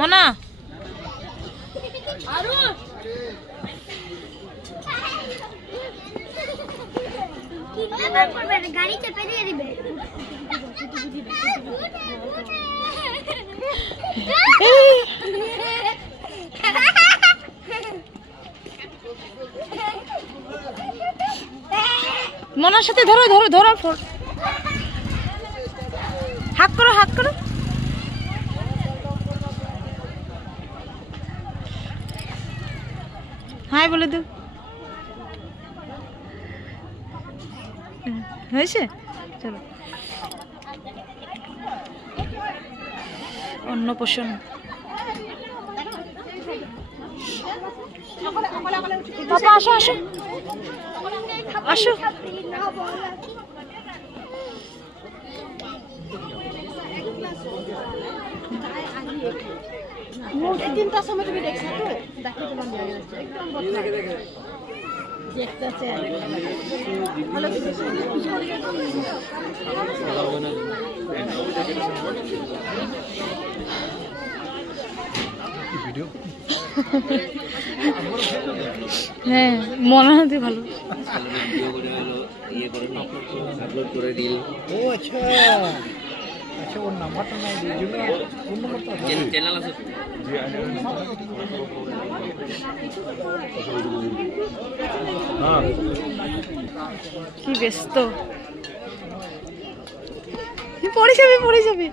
মনা গাড়ি চেপে দিয়ে দিবে। মনার সাথে ধরো ধরো ধরো হাক করো হাক করো। হাই বলে দে। হয়েছে চলো অন্নপ্রাশন। বাবা আসো আসো আসো। তিনটার সময় তুমি দেখছো তো দেখো তোমার একদম দেখতে আছে ভালো ভিডিও হ্যাঁ মনে হতে ভালো। ও আচ্ছা আচ্ছা ওর নাম্বারটা নাই এই জন্য ফোন নাম্বারটা চ্যানেল আছে হ্যাঁ কি ব্যস্ত পড়ে যাবে পড়ে যাবে।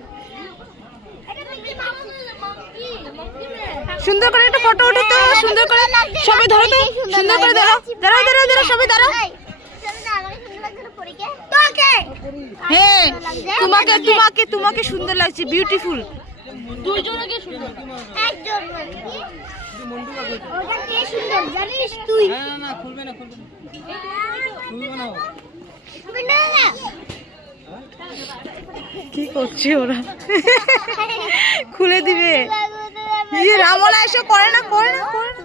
সুন্দর করে একটা ফটো উঠে তো সুন্দর করে সবাই ধরো তো সুন্দর করে দাঁড়াও দাঁড়াও দাঁড়াও দাঁড়াও সবাই দাঁড়াও। হ্যাঁ তোমাকে তোমাকে তোমাকে সুন্দর লাগছে বিউটিফুল। দুইজনকে সুন্দর একজন ওটা কে সুন্দর জানিস তুই? না না খুলবে না খুলবে না খুলবে না না কি করছে ওরা খুলে দিবে। এই রামনা এসে করে না করে না করে না।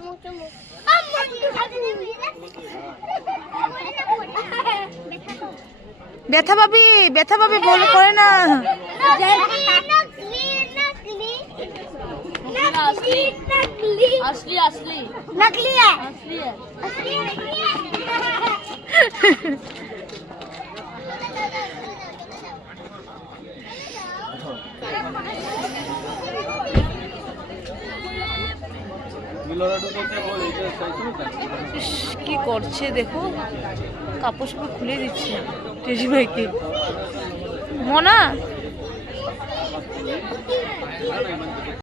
ব্যথা পাবি বল করে না। असली असली नकली है असली है কি করছে দেখো কাপড় সব খুলে দিচ্ছে তেজি ভাইকে। মনা